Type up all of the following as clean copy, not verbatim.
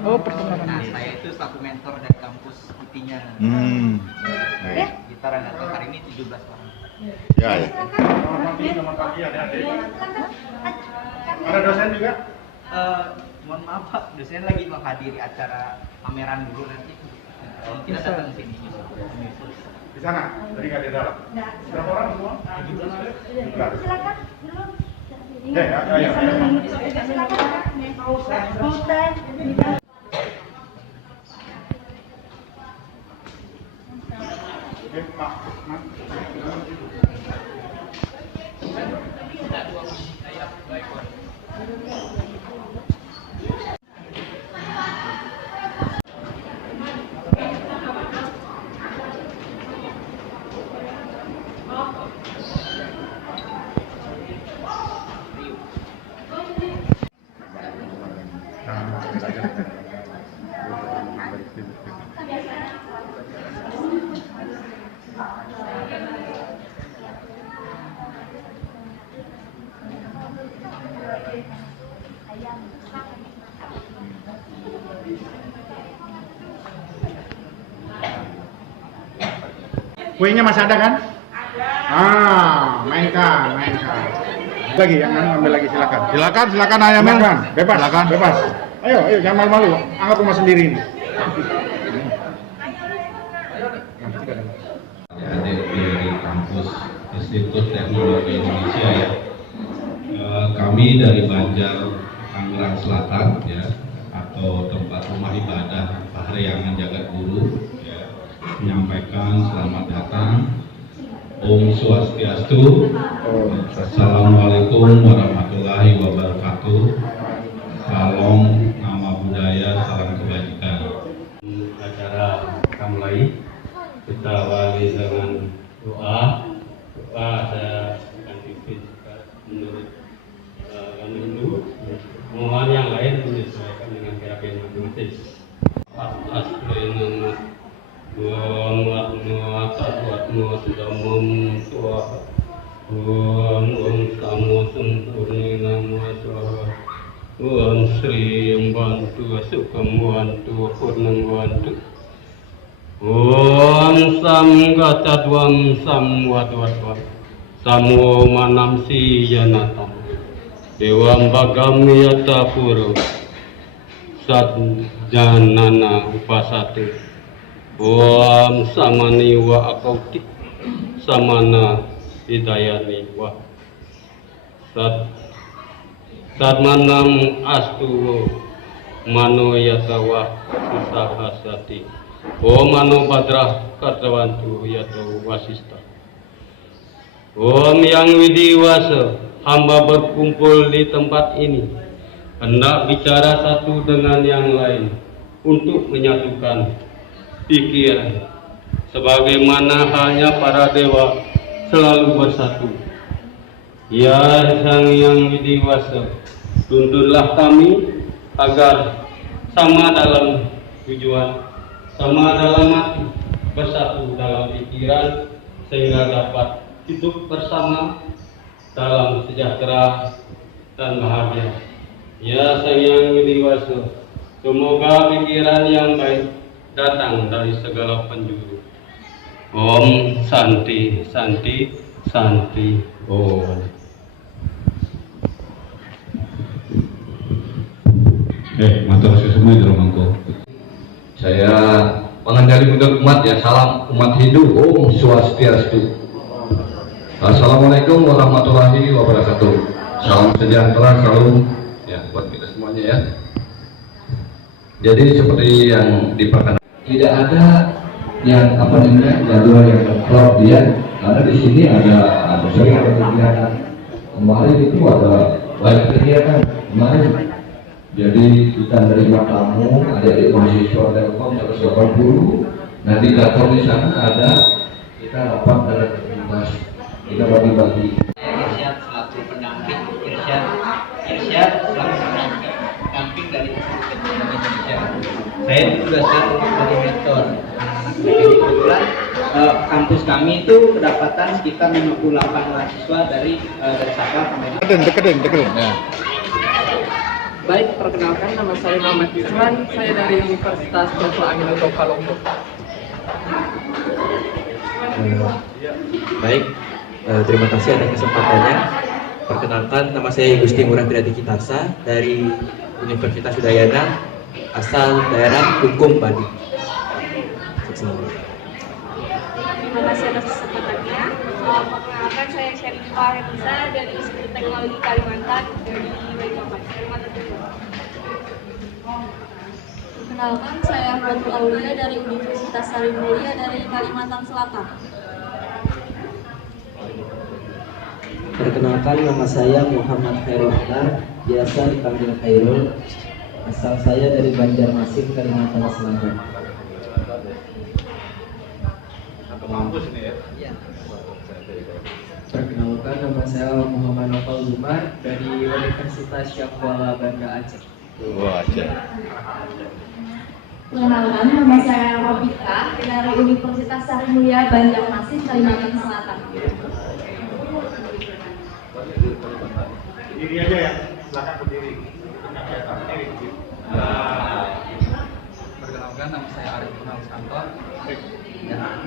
Oh, pertemanan. Nah, saya itu selaku mentor dari kampus IP-nya. Kita rata hari ini 17 orang. Ya, ya. Selamat pagi adik-adik. Ada dosen juga? Mohon maaf Pak, dosen lagi menghadiri acara pameran dulu nanti. Kita datang ke sini. Di sana, tadi nggak di dalam. Berapa orang semua? 17. Silakan dulu. Ayo. Oke, Pak. Kuenya masih ada kan? Mainkan. Lagi yang ambil lagi silakan. Silakan ayamnya. Silakan, bebas. Silakan. Bebas. Ayo, jangan malu-malu. Anggap rumah sendiri ini. Adik dari kampus Institut Teknologi Indonesia ya. Kami dari Banjar Tangerang Selatan ya, atau tempat rumah ibadah Pahriangan Jagat Guru ya, menyampaikan selamat datang, Om Swastiastu, Assalamualaikum warahmatullahi wabarakatuh, salam nama budaya, salam kebajikan. Acara kita mulai, kita awali dengan doa. Saya akan pimpin menurut Hindu. Mohon yang lain menyesuaikan dengan keyakinan masing-masing. Asli Sri yang bantu, suka bantu, purnam bantu. Om Sam Gatadwam Sam Wadwadwam Samo Manam Si Janata Dewam Bagami Yata Puru Sat Janana Upasatu Om Samani Wa Akauti Samana Hidayani Wa Sat Manam Astu Mano Yata Wa Susahasati Om Mano Badrah Kartawantu Yato Wasista. Om Yang Widiwasa, hamba berkumpul di tempat ini hendak bicara satu dengan yang lain untuk menyatukan pikiran sebagaimana halnya para dewa selalu bersatu. Ya Sang Yang Widiwasa, tuntunlah kami agar sama dalam tujuan, sama dalam hati, bersatu dalam pikiran, sehingga dapat hidup bersama dalam sejahtera dan bahagia. Ya Sang Yang Widiwasa, semoga pikiran yang baik datang dari segala penjuru. Om Santi, Santi, Santi, Om. Matur semua di rumahku. Saya pengendali budak umat ya, salam umat Hindu, Om Swastiastu. Assalamualaikum warahmatullahi wabarakatuh. Salam sejahtera, salam ya buat kita semuanya ya. Jadi seperti yang diperkenalkan, tidak ada yang apa namanya jadwal yang klop dia, karena di sini ada sering ada kegiatan. Kemarin itu ada banyak kegiatan kemarin. Jadi kita menerima tamu, adik-adik mahasiswa Telkom 180. Nah di kantor di sana ada kita rapat dengan petugas, kita bagi-bagi. Irsyad selaku pendamping, Irsyad selaku pendamping dari Institut Teknologi Indonesia. Saya tugasnya dari mentor. Jadi kebetulan kampus kami itu kedapatan sekitar 58 mahasiswa dari Sabah sampai Deketin ya. Baik, perkenalkan nama saya Muhammad Yusman, saya dari Universitas Batu Angin Loka Lombok. Baik, terima kasih atas kesempatannya. Perkenalkan, nama saya Gusti Ngurah Pirati Kitarsa dari Universitas Udayana, asal daerah Hukum Bali. Terima kasih atas kesempatannya. Perkenalkan, saya Syarifah Hemza dari Institut Teknologi Kalimantan dari Balikpapan, Kalimantan Timur. Perkenalkan, saya Fatul Aulia dari Universitas Sarimulya dari Kalimantan Selatan. Perkenalkan, nama saya Muhammad Khairul Akbar, biasa dipanggil Khairul. Asal saya dari Banjarmasin, Kalimantan Selatan. Perkenalkan, nama saya Muhammad Novel Zumar dari Universitas Syekh Kuala Banda Aceh. Wah, Aceh. Perkenalkan, nama saya Robika dari Universitas Sarimulya Banjarmasin, Kalimantan Selatan. Diri aja ya, silakan berdiri. Perkenalkan, nama saya Arif Nurul Santo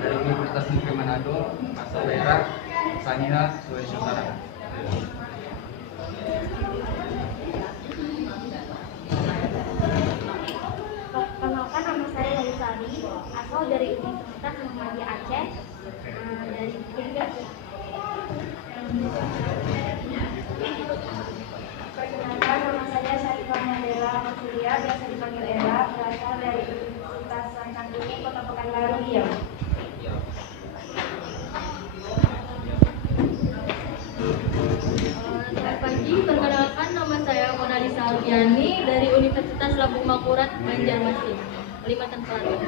dari Universitas Negeri Manado, asal daerah Saniha, Sulawesi Utara. Perkenalkan, nama saya Helisari, asal dari Universitas Muhammadiyah Aceh, dari Jogja. Perkenalkan, nama saya Syarifah Mandela Masulia, biasa dipanggil Ella, berasal dari Universitas Sangguni, Kota Pekanbaru, Riau. Selamat pagi, perkenalkan nama saya Mona Lisa Alfiani dari Universitas Lampung Makurat, Banjarmasin, Kalimantan Selatan.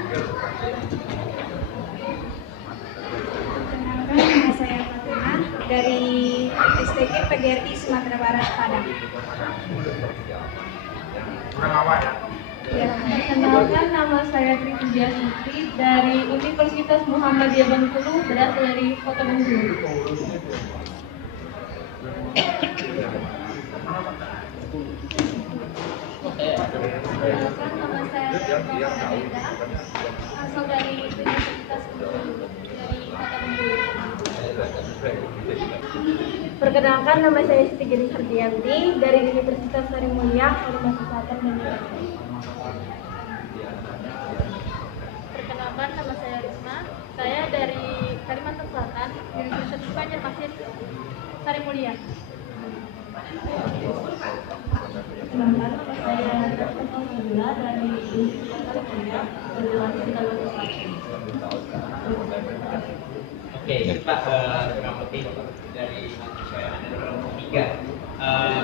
Perkenalkan, nama saya Fatimah dari STK PGRI Sumatera Barat, Padang. Kurang awal ya. Ya, perkenalkan, nama saya Tri Puja Sutri dari Universitas Muhammadiyah Bengkulu, berasal dari Kota Bengkulu. Perkenalkan, nama saya Rita asal dari Universitas Bengkulu, dari Kota Bengkulu. Perkenalkan, nama saya Siti Giri Hardianti dari Universitas Sarimulya, Kalimantan Selatan, Banjarmasin. Perkenalkan, nama saya Risma, saya dari Kalimantan Selatan, Universitas Banjarmasin, Sarimulya. Perkenalkan, nama saya Rasmita Nabila dari Universitas Sarimulya, Kalimantan Selatan. Oke, Pak, kurang lebih dari saya ada kelompok 3.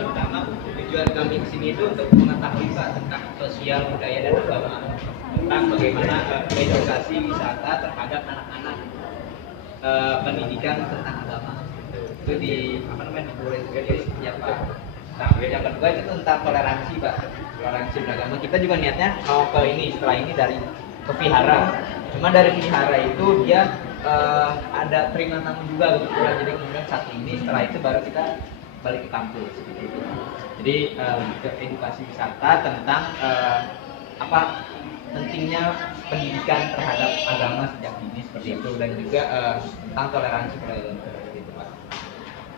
Pertama, tujuan kami di sini itu untuk mengetahui Pak tentang sosial budaya dan agama, tentang bagaimana edukasi wisata terhadap anak-anak pendidikan tentang agama. Itu di dibulai juga jadi seperti apa. Nah, yang kedua itu tentang toleransi Pak, toleransi beragama. Kita juga niatnya mau ke ini setelah ini dari ke vihara. Cuma dari vihara itu dia ada terima tamu juga kebetulan, jadi kemudian saat ini setelah itu baru kita balik ke kampus seperti itu. Jadi edukasi wisata tentang apa pentingnya pendidikan terhadap agama sejak dini seperti itu, dan juga tentang toleransi seperti itu Pak.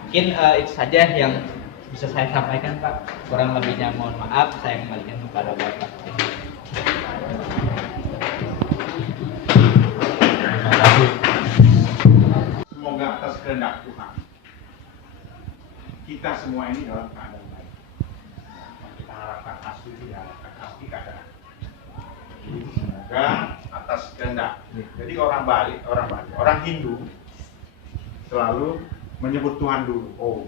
Mungkin itu saja yang bisa saya sampaikan Pak, kurang lebihnya mohon maaf, saya kembalikan kepada Bapak. Semoga atas kehendak Tuhan kita semua ini dalam keadaan baik. Kita harapkan asli, diharapkan asli keadaan. Semoga atas kehendak. Jadi orang Hindu selalu menyebut Tuhan dulu. Oh,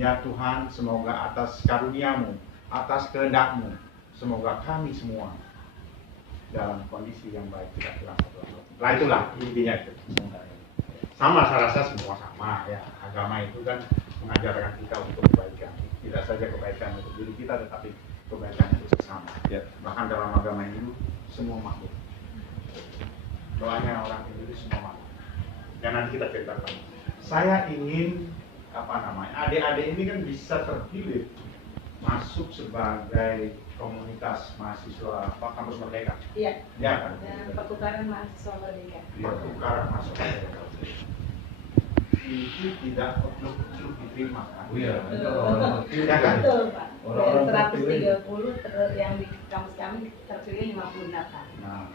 ya Tuhan, semoga atas karuniamu, atas kehendakmu, semoga kami semua dalam kondisi yang baik, tidak kurang satu sama lain. Nah itulah intinya itu. Sama, saya rasa semua sama ya. Agama itu kan mengajarkan kita untuk kebaikan, tidak saja kebaikan untuk diri kita, tetapi kebaikan untuk sesama. Ya. Bahkan dalam agama Hindu semua makhluk. Doanya orang Hindu semua makhluk. Dan nanti kita ceritakan. Saya ingin adik-adik ini kan bisa terpilih masuk sebagai komunitas mahasiswa kampus Merdeka. Iya. Ya kan? Dan pertukaran mahasiswa Merdeka. Pertukaran masuk Merdeka. Itu tidak ujuk-ujuk diterima kan? Iya. Ya kan? Betul Pak. Orang-orang Dari 130 yang di kampus kami terpilih 58. Nah,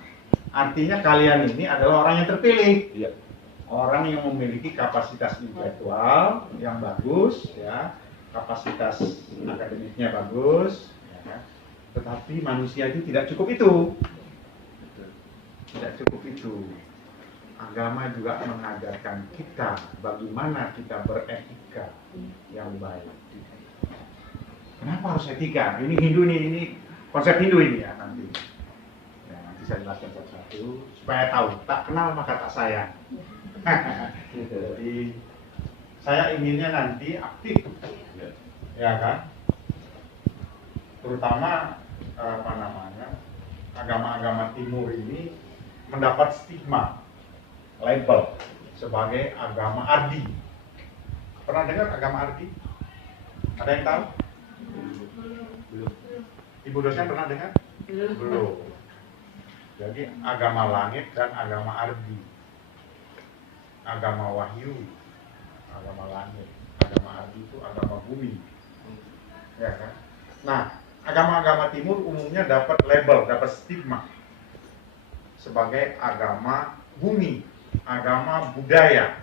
artinya kalian ini adalah orang yang terpilih. Iya. Orang yang memiliki kapasitas intelektual yang bagus, ya, kapasitas akademiknya bagus, ya kan? Tetapi manusia itu tidak cukup itu. Tidak cukup itu. Agama juga mengajarkan kita bagaimana kita beretika yang baik. Kenapa harus etika? Ini Hindu nih, ini konsep Hindu ini ya nanti. Ya, nanti saya jelaskan satu-satu supaya tahu. Tak kenal maka tak sayang. Jadi saya inginnya nanti aktif, ya kan? Terutama apa namanya agama-agama Timur ini mendapat stigma, label sebagai agama Ardi. Pernah dengar agama Ardi? Ada yang tahu? Belum. Ibu dosen pernah dengar? Belum. Jadi agama langit dan agama Ardi. Agama wahyu, agama langit, agama Ardi itu agama bumi. Ya kan? Nah, agama-agama Timur umumnya dapat label, dapat stigma sebagai agama bumi, agama budaya,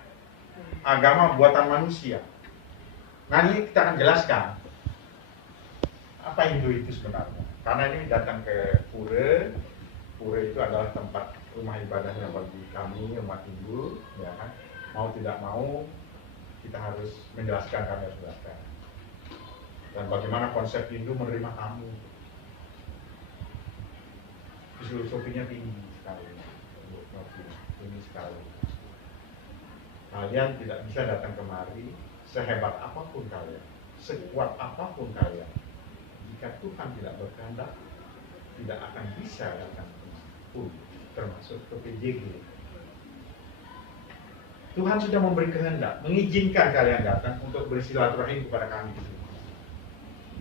agama buatan manusia. Nah, ini kita akan jelaskan apa Hindu itu sebenarnya. Karena ini datang ke Pura. Pura itu adalah tempat rumah ibadahnya bagi kami umat Hindu, ya kan? Mau tidak mau kita harus menjelaskan, kami harus jelaskan. Dan bagaimana konsep Hindu menerima tamu. Filosofinya tinggi sekali, tinggi sekali. Kalian tidak bisa datang kemari sehebat apapun kalian, sekuat apapun kalian. Jika Tuhan tidak berkehendak, tidak akan bisa datang kemari, termasuk ke PJG. Tuhan sudah memberi kehendak, mengizinkan kalian datang untuk bersilaturahim kepada kami di sini.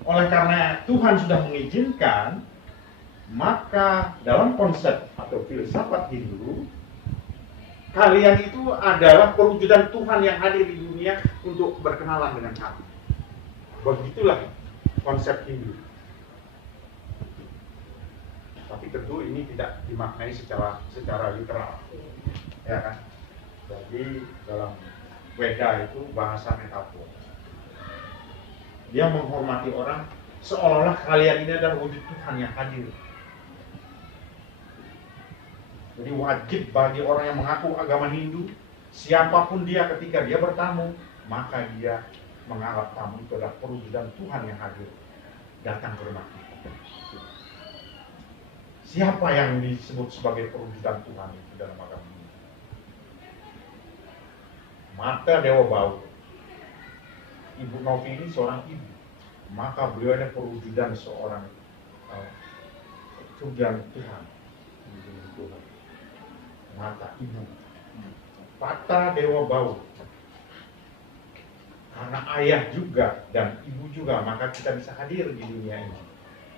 Oleh karena Tuhan sudah mengizinkan, maka dalam konsep atau filsafat Hindu, kalian itu adalah perwujudan Tuhan yang hadir di dunia untuk berkenalan dengan kami. Begitulah konsep Hindu. Tapi tentu ini tidak dimaknai secara literal, ya kan? Jadi dalam Weda itu bahasa metafor. Dia menghormati orang seolah-olah kalian ini adalah wujud Tuhan yang hadir. Jadi wajib bagi orang yang mengaku agama Hindu, siapapun dia ketika dia bertamu, maka dia menganggap tamu itu adalah perwujudan Tuhan yang hadir datang ke rumah kita. Siapa yang disebut sebagai perwujudan Tuhan itu dalam agama Hindu? Mata Dewa Bau. Ibu Novi ini seorang ibu, maka beliau ada perwujudan seorang perwujudan Tuhan. Mata ibu. Mata Dewa Bau. Karena ayah juga dan ibu juga, maka kita bisa hadir di dunia ini.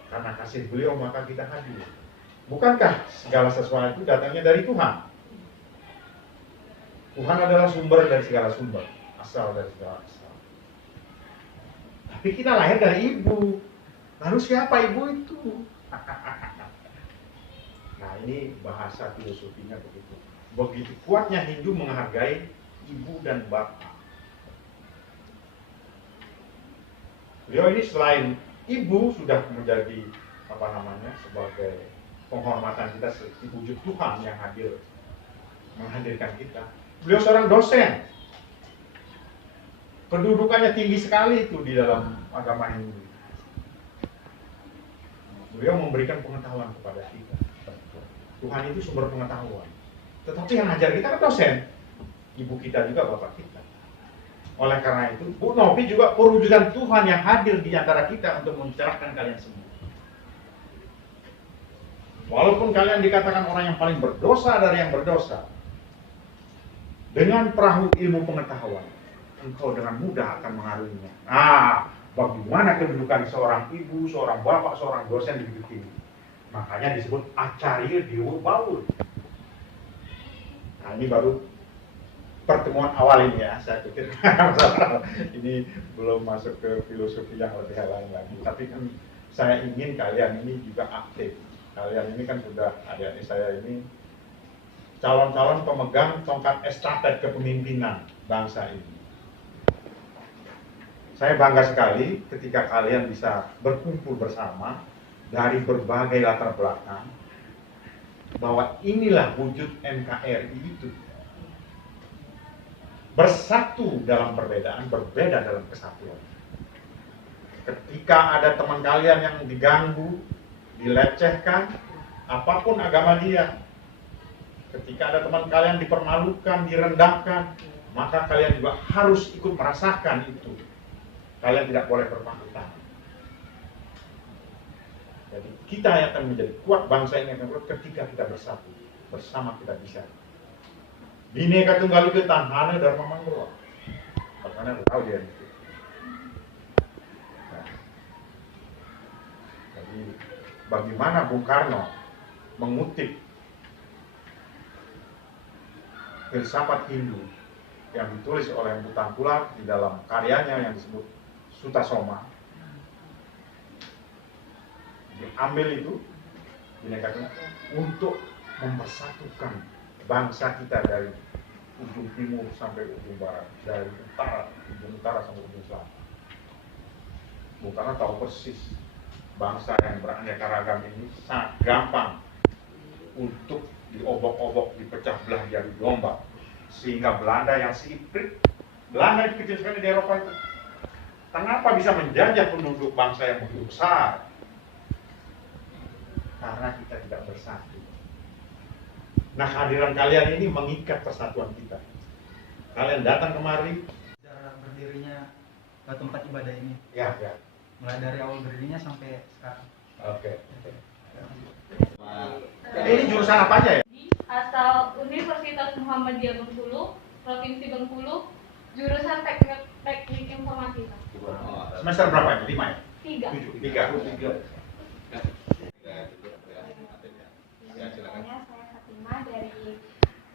Karena kasih beliau, maka kita hadir. Bukankah segala sesuatu datangnya dari Tuhan? Tuhan adalah sumber dari segala sumber, asal dari segala asal. Tapi kita lahir dari ibu. Lalu siapa ibu itu? Nah, ini bahasa filosofinya begitu. Begitu kuatnya Hindu menghargai ibu dan bapak. Beliau ini selain ibu sudah menjadi sebagai penghormatan kita wujud Tuhan yang hadir menghadirkan kita. Beliau seorang dosen. Kedudukannya tinggi sekali itu di dalam agama Hindu. Beliau memberikan pengetahuan kepada kita. Tuhan itu sumber pengetahuan. Tetapi yang ngajar kita kan dosen. Ibu kita juga bapak kita. Oleh karena itu, Bu Novi juga perwujudan Tuhan yang hadir di antara kita untuk mencerahkan kalian semua. Walaupun kalian dikatakan orang yang paling berdosa dari yang berdosa, dengan perahu ilmu pengetahuan, engkau dengan mudah akan mengaruhinya. Nah, bagaimana kedudukan seorang ibu, seorang bapak, seorang dosen di begitu tinggi. Makanya disebut acarya dewa baul. Nah ini baru pertemuan awal ini ya, saya pikir ini belum masuk ke filosofi yang lebih lain lagi. Tapi kan saya ingin kalian ini juga aktif. Kalian ini kan sudah, adik-adik saya ini calon-calon pemegang tongkat estafet kepemimpinan bangsa ini. Saya bangga sekali ketika kalian bisa berkumpul bersama dari berbagai latar belakang, bahwa inilah wujud NKRI itu. Bersatu dalam perbedaan, berbeda dalam kesatuan. Ketika ada teman kalian yang diganggu, dilecehkan, apapun agama dia, ketika ada teman kalian dipermalukan, direndahkan, maka kalian juga harus ikut merasakan itu. Kalian tidak boleh berpangku tangan. Jadi kita yang akan menjadi kuat, bangsa ini akan kuat ketika kita bersatu. Bersama kita bisa. Bhinneka Tunggal Ika Tanhana Dharma Manggala. Makanya tahu dia itu. Nah, jadi bagaimana Bung Karno mengutip filsafat Hindu yang ditulis oleh Empu Tangkulak di dalam karyanya yang disebut Sutta Soma. Diambil itu Bhinneka Tunggal untuk mempersatukan bangsa kita dari ujung timur sampai ujung barat, dari ujung utara sampai ujung selatan. Bung Karno tahu persis bangsa yang beraneka ragam ini sangat gampang untuk diobok-obok, dipecah belah jadi domba, sehingga Belanda yang siprit, Belanda itu kecil sekali di Eropa itu, kenapa bisa menjajah penduduk bangsa yang begitu besar? Karena kita tidak bersatu. Nah, kehadiran kalian ini mengikat persatuan kita. Kalian datang kemari. Sejarah berdirinya tempat ibadah ini. Ya, ya. Mulai dari awal berdirinya sampai sekarang. Oke. Ini jurusan apa aja ya? Asal Universitas Muhammadiyah Bengkulu, Provinsi Bengkulu, jurusan teknik informatika. Semester berapa ini? 5 ya? 3. 3. Ya, silakan. Saya Fatimah dari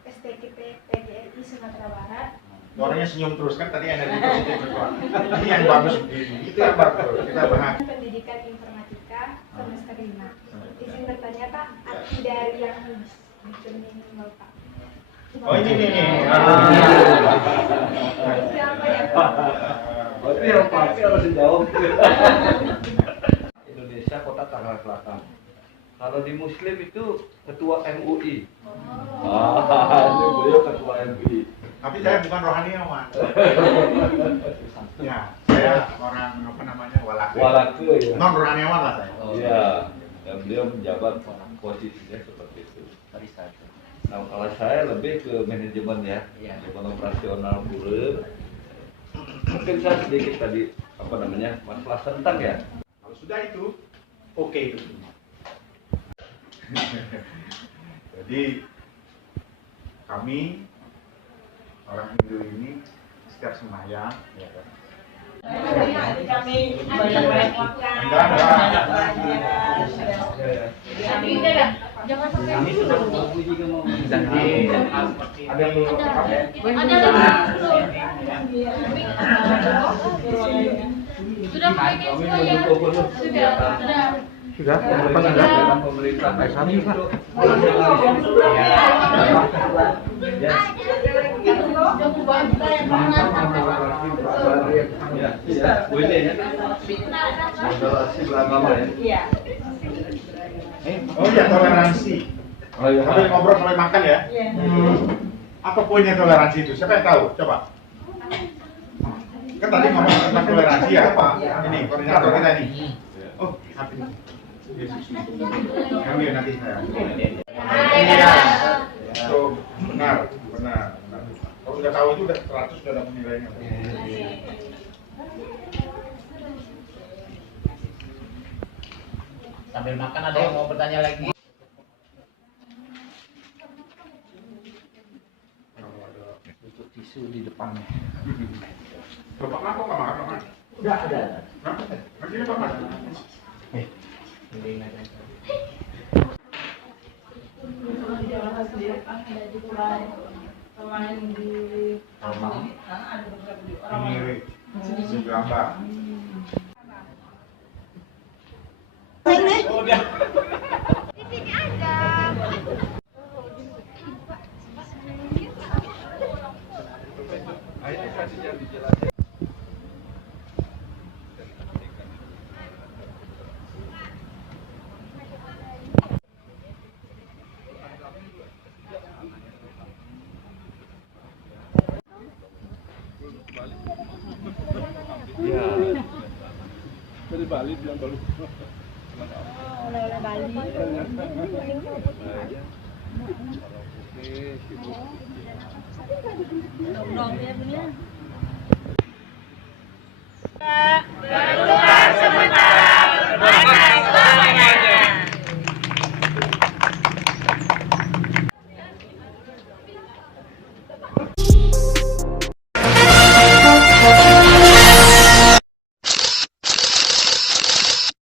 STKP PGRI Sumatera Barat. Orangnya senyum terus kan tadi energi positif berkeluar. Ini yang bagus begini. Itu yang bagus. Kita bahas. Pendidikan informatika semester 5. Izin bertanya Pak, arti dari yang bikin Pak? Oh ini nih. Siapa ya Pak? Berarti yang pasti harus dijawab. Indonesia Kota Tangerang Selatan. Kalau di Muslim itu ketua MUI. Ini beliau ketua MUI. Tapi saya bukan rohaniawan. Ya, saya orang apa namanya Walaku ya. Non rohaniawan lah saya. Iya. Dan beliau menjabat posisinya seperti itu. Nah, kalau saya lebih ke manajemen ya, manajemen operasional pura. Mungkin saya sedikit tadi masalah tentang ya. Kalau sudah itu, oke itu. Jadi kami orang Hindu ini setiap sembahyang, ya kan? Kami banyak makan. Jangan sampai Kami sudah menunggu juga mau Ada yang belum sudah pakai semua ya? Sudah. Sudah, Depan ada pemerintah kami Pak. Ya, boleh ya. Toleransi beragama ya. Iya. Oh iya, toleransi. Oh iya. Sambil ngobrol sambil makan ya. Iya. Apa poinnya toleransi itu? Siapa yang tahu? Coba. Kan tadi ngomong tentang toleransi ya, Pak. Ini koordinator kita ini. Oh, hati. Yesus. Kami nanti saya. Iya. So, benar. Kalau sudah tahu itu udah 100 sudah dapat nilainya. Sambil makan ada yang mau bertanya lagi? Kalau ada butuh tisu di depannya. Bapak kok nggak makan? Udah ada. Begini Pak Mas. Ini gambar. Dari Bali bilang baru. Oleh-oleh Bali. Bertukar sementara.